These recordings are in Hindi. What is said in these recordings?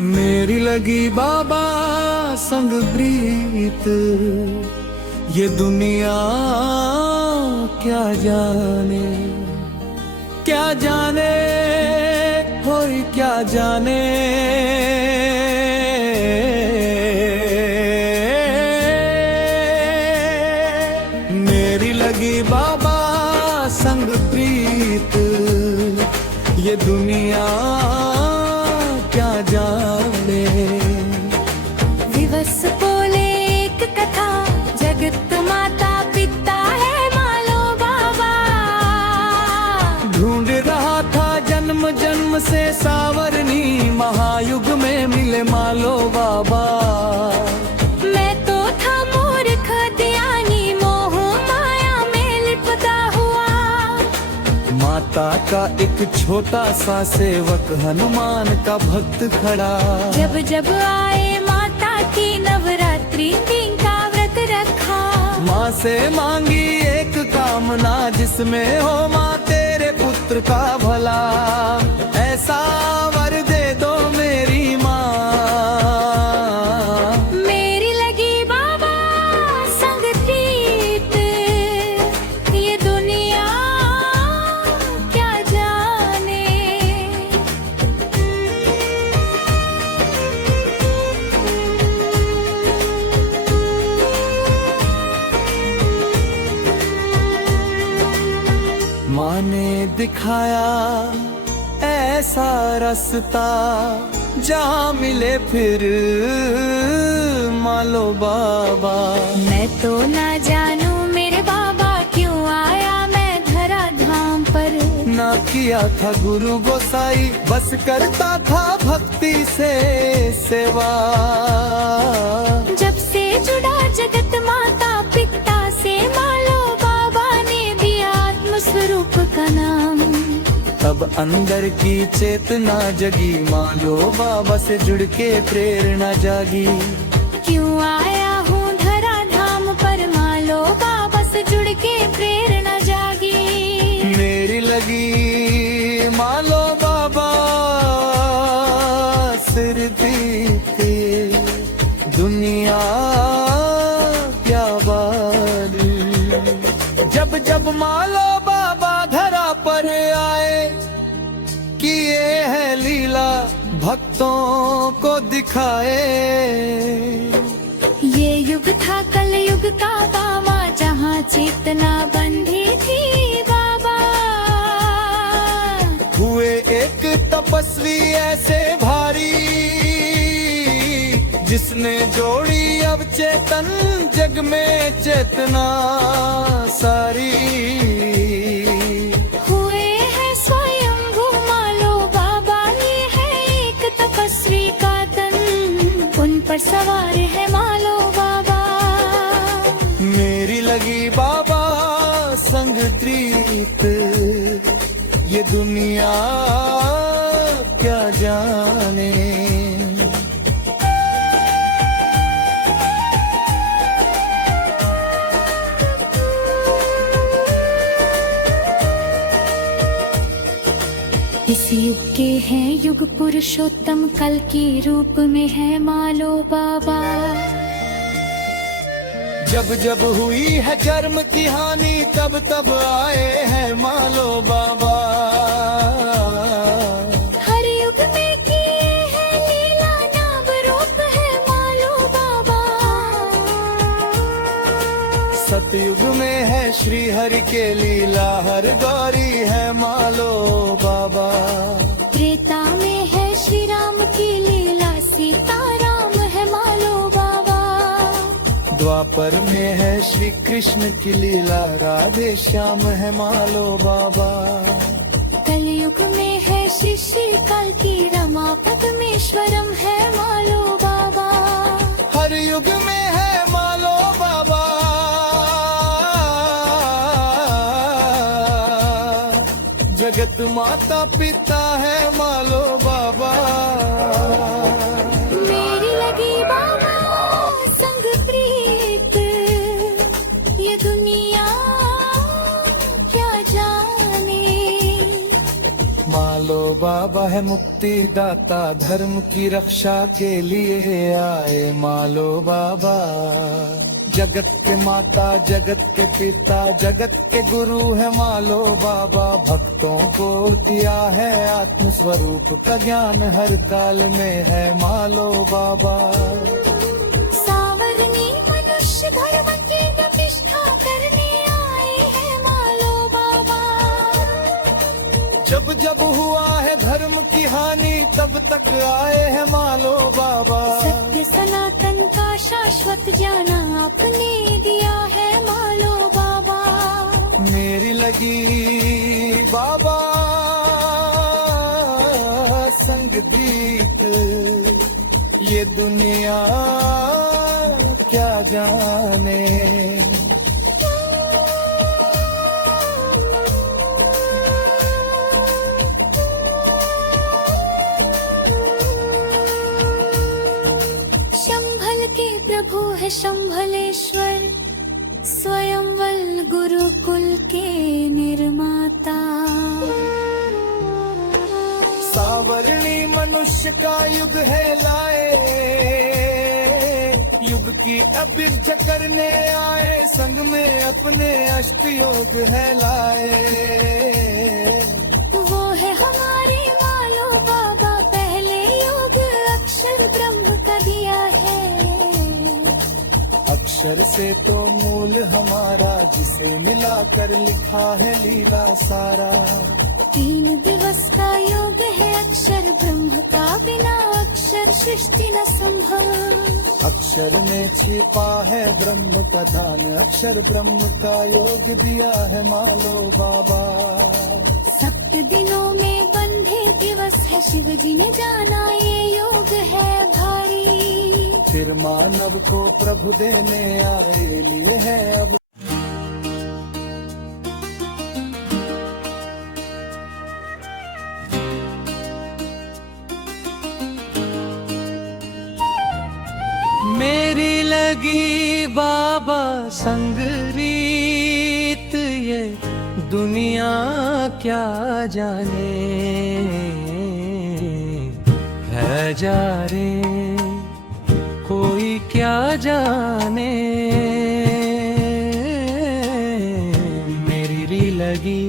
मेरी लगी बाबा संग प्रीत, ये दुनिया क्या जाने, क्या जाने होई क्या जाने। मेरी लगी बाबा संग प्रीत, ये दुनिया क्या जाने। दिवस बोले एक कथा, जगत माता पिता है मालो बाबा। ढूंढ रहा था जन्म जन्म से सावरनी, महायुग में मिले मालो बाबा। मैं तो था मूर्ख दयानी, मोह माया में लिपटा हुआ। माता का एक छोटा सा सेवक, हनुमान का भक्त खड़ा। जब जब आए माता की नवरात्रि, दिन का व्रत रखा। माँ से मांगी एक कामना, जिसमें हो माँ तेरे पुत्र का भला। ऐसा वर दे दो मेरी माँ। मेरी लगी बाबा संग प्रीत, ये दुनिया क्या जाने। माँ ने दिखाया ऐसा रास्ता, जहाँ मिले फिर मालो बाबा। मैं तो ना जानू मेरे बाबा क्यों आया मैं धरा धाम पर। ना किया था गुरु गोसाई, बस करता था भक्ति से सेवा। जब से जुड़ा जगत माता पिता से, मालो बाबा ने दिया आत्म स्वरूप का नाम। तब अंदर की चेतना जगी, मालो बाबा से जुड़ के प्रेरणा जागी। क्यों आया हूँ धरा धाम पर, मालो बाबा से जुड़ के प्रेरणा जागी। मेरी लगी मालो बाबा सिर थी, दुनिया क्या बारी। जब जब मालो बाबा धरा पर आए, किए है लीला भक्तों को दिखाए। ये युग था कल युग का बाबा, जहाँ चेतना बंधी थी बाबा। हुए एक तपस्वी ऐसे भारी, जिसने जोड़ी अब चेतन जग में चेतना सारी। हुए हैं स्वयंभू मालो बाबा, ये है एक तपस्वी का तन, उन पर सवार है मालो बाबा। मेरी लगी बाबा संग प्रीत, ये दुनिया क्या जाने। इस युग के हैं युग पुरुषोत्तम, कल की रूप में है मालो बाबा। जब जब हुई है कर्म की हानि, तब तब आए हैं मालो बाबा। हर युग में किए हैं लीला, नाम रूप है मालो बाबा। सतयुग में है श्री हरि के लीला, हर गौरी है मालो बाबा। त्रेता में है श्री राम की लीला, सीताराम है मालो बाबा। द्वापर में है श्री कृष्ण की लीला, राधे श्याम है मालो बाबा। कलयुग में है श्री श्रीकाल की रमा, पद्मेश्वरम है मालो बाबा। हर युग में है मालो बाबा। जगत माता पिता है मालो बाबा। मेरी लगी बाबा संग प्रीत, ये दुनिया क्या जाने। मालो मालो बाबा है मुक्ति दाता, धर्म की रक्षा के लिए आए मालो बाबा। जगत के माता, जगत के पिता, जगत के गुरु है मालो बाबा। भक्तों को दिया है आत्म स्वरूप का ज्ञान, हर काल में है मालो बाबा। सावरनी मनुष्य धर्म की प्रतिष्ठा करने आए हैं मालो बाबा। जब जब हुआ है धर्म की हानि, तब तक आए हैं मालो बाबा। सत्य सनातन का शाश्वत जाना आपने दिया है मालो बाबा। मेरी लगी बाबा संग दीप, ये दुनिया क्या जाने। शंभल के प्रभु है शंभलेश्वर, स्वयंवल गुरुकुल के निर्माता। सावरणी मनुष्य का युग है लाए, युग की अभिर्ज करने आए, संग में अपने अष्ट योग है लाए। वो है हमारे मालो बाबा, पहले युग अक्षर ब्रह्म का दिया है। अक्षर से तो मूल हमारा, जिसे मिलाकर लिखा है लीला सारा। 3 दिवस का योग है अक्षर ब्रह्म का, बिना अक्षर सृष्टि न संभव। अक्षर में छिपा है ब्रह्म का दान, अक्षर ब्रह्म का योग दिया है मालो बाबा। 7 दिनों में बंधे दिवस है, शिव जी ने जाना ये योग है भारी। फिर मानव को प्रभु देने आए, लिए है अब मेरी लगी बाबा संग रीत, ये दुनिया क्या जाने। है जा रे कोई क्या जाने, मेरी री लगी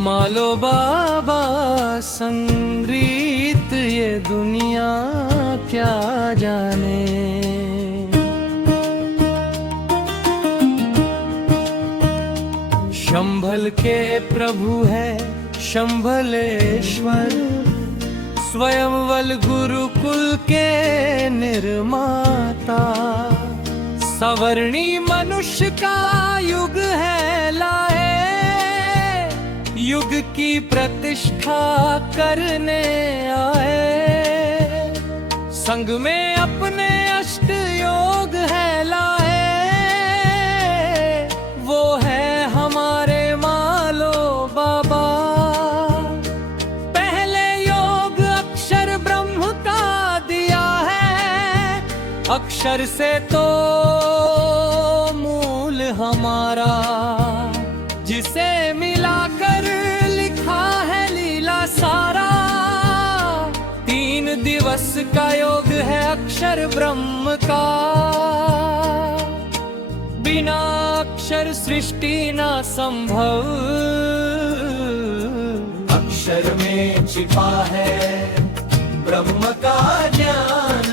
मालो बाबा संगीत, ये दुनिया क्या जाने। शंभल के प्रभु है शंभलेश्वर, स्वयंवल गुरुकुल के निर्माता। सवर्णी मनुष्य का युग है लाए, युग की प्रतिष्ठा करने आए। संग में अपने अष्ट योग है लाए, वो है हमारे मालो बाबा। पहले योग अक्षर ब्रह्म का दिया है, अक्षर से तो मूल हमारा, जिसे मिलाकर लिखा है लीला सारा। 3 दिवस का योग है अक्षर ब्रह्म का, बिना अक्षर सृष्टि ना संभव। अक्षर में छिपा है ब्रह्म का ज्ञान,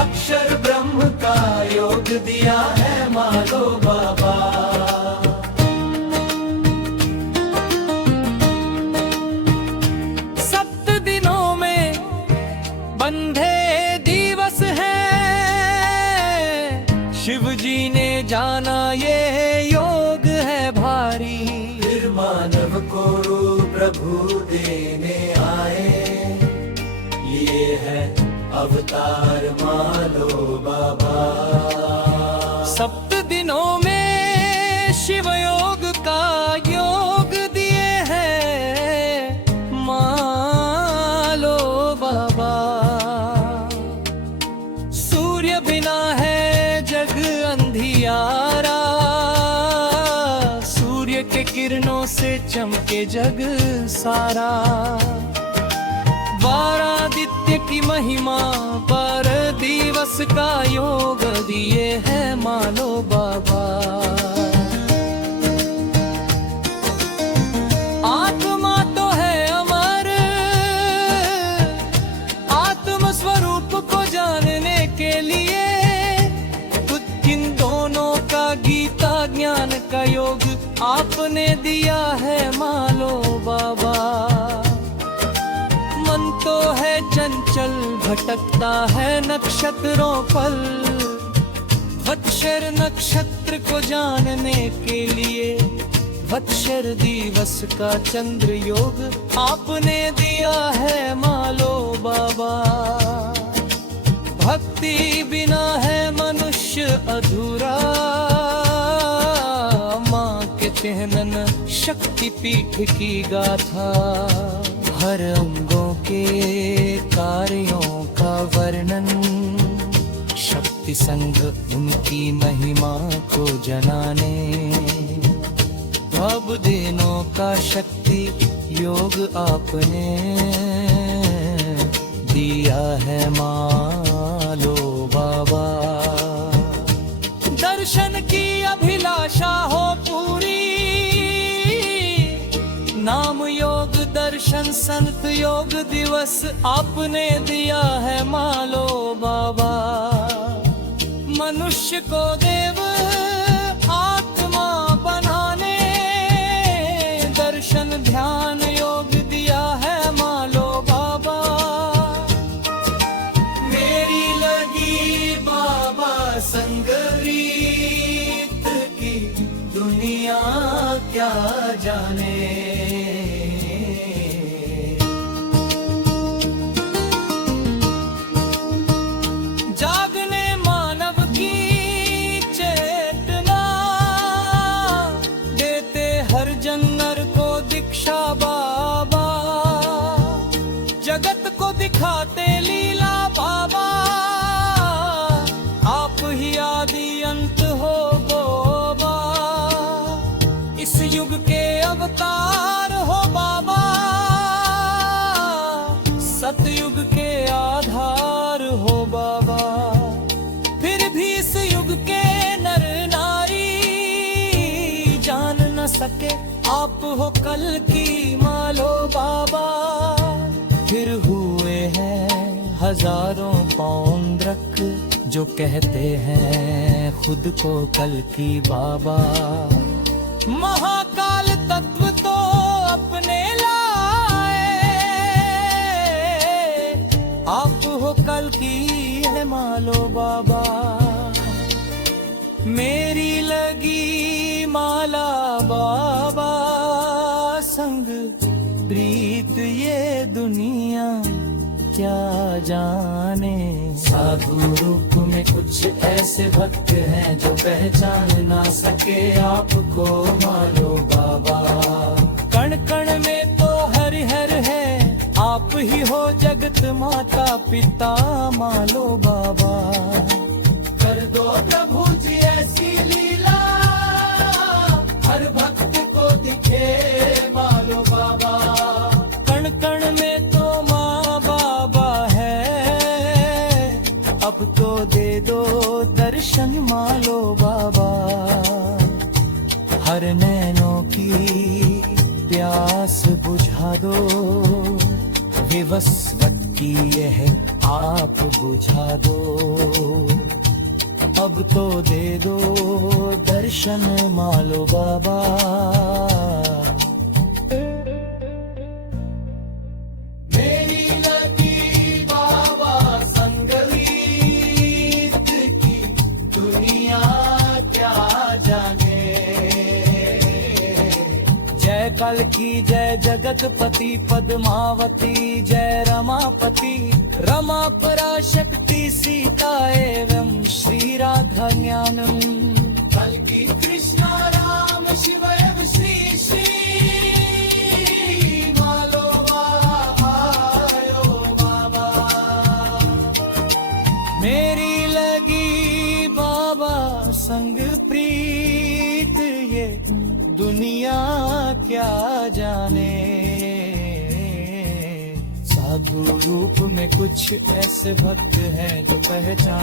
अक्षर ब्रह्म का योग दिया है मालो बाबा। 7 दिनों में बंधे दिवस है, शिव जी ने जाना ये योग है भारी। फिर मानव को प्रभु देने आए, ये है अवतार मालो बाबा। 7 दिनों में शिव योग का योग दिए हैं मालो बाबा। सूर्य बिना है जग अंधियारा, सूर्य के किरणों से चमके ये जग सारा। वारादित्य की महिमा पर दिवस का योग दिए है मालो बाबा। आत्मा तो है अमर, आत्म स्वरूप को जानने के लिए इन दोनों का गीता ज्ञान का योग आपने दिया है मालो बाबा। मन तो है चंचल भटकता है नक्षत्रों पर, वत्सर नक्षत्र को जानने के लिए वत्सर दिवस का चंद्र योग आपने दिया है मालो बाबा। भक्ति बिना है मनुष्य अधूरा, माँ के चिन्हन शक्ति पीठ की गाथा। हर अंगों के कार्यों का वर्णन, शक्ति संघ उनकी महिमा को जनाने। अब दिनों का शक्ति योग आपने दिया है मालो बाबा। दर्शन की अभिलाषा हो पूरी, नाम योग दर्शन संत योग दिवस आपने दिया है मालो बाबा। मनुष्य को देव आत्मा बनाने, दर्शन ध्यान योग दिया है मालो बाबा। मेरी लगी बाबा संग रीत की दुनिया क्या जाने। जागने मानव की चेतना, देते हर जन्नर को दीक्षा बाबा। जगत को दिखाते लीला बाबा, आप ही आदि अंत हो गोबा। इस युग के अवतार हो बाबा, सतयुग के आधार हो बाबा। फिर भी इस युग के नर नारी जान न सके आप हो कल की मालो बाबा। फिर हुए हैं हजारों पौंड्रक जो कहते हैं खुद को कल की बाबा। महाकाल तत्व तो अपने लाए, आप हो कल की है मालो बाबा। मेरी लगी माला बाबा संग प्रीत, ये दुनिया क्या जाने। साधु रूप में कुछ ऐसे भक्त हैं जो पहचान ना सके आपको मालो बाबा। कण कण में तो हरि हर है, आप ही हो जगत माता पिता मालो बाबा। कर दो प्रभु जी ऐसी लीला, हर भक्त को दिखे मालो बाबा। कण कण में तो माँ बाबा है, अब तो दे दो दर्शन मालो बाबा। हर नैनों की प्यास बुझा दो, विवस्वत की यह आप बुझा दो। अब तो दे दो दर्शन मालो बाबा। मेरी लगी बाबा संगीत की दुनिया क्या जाने। जय कल की जय जगतपति पद्मावती, जय रमापति रमा पराशक्ति सीता एवं श्री राधा ज्ञानम। कल की कृष्णा राम शिव एवं श्री श्री मालो आयो बाबा। मेरी लगी बाबा संग प्रीत, ये दुनिया क्या जाने। जाने साधु रूप में कुछ ऐसे भक्त हैं जो पहचाने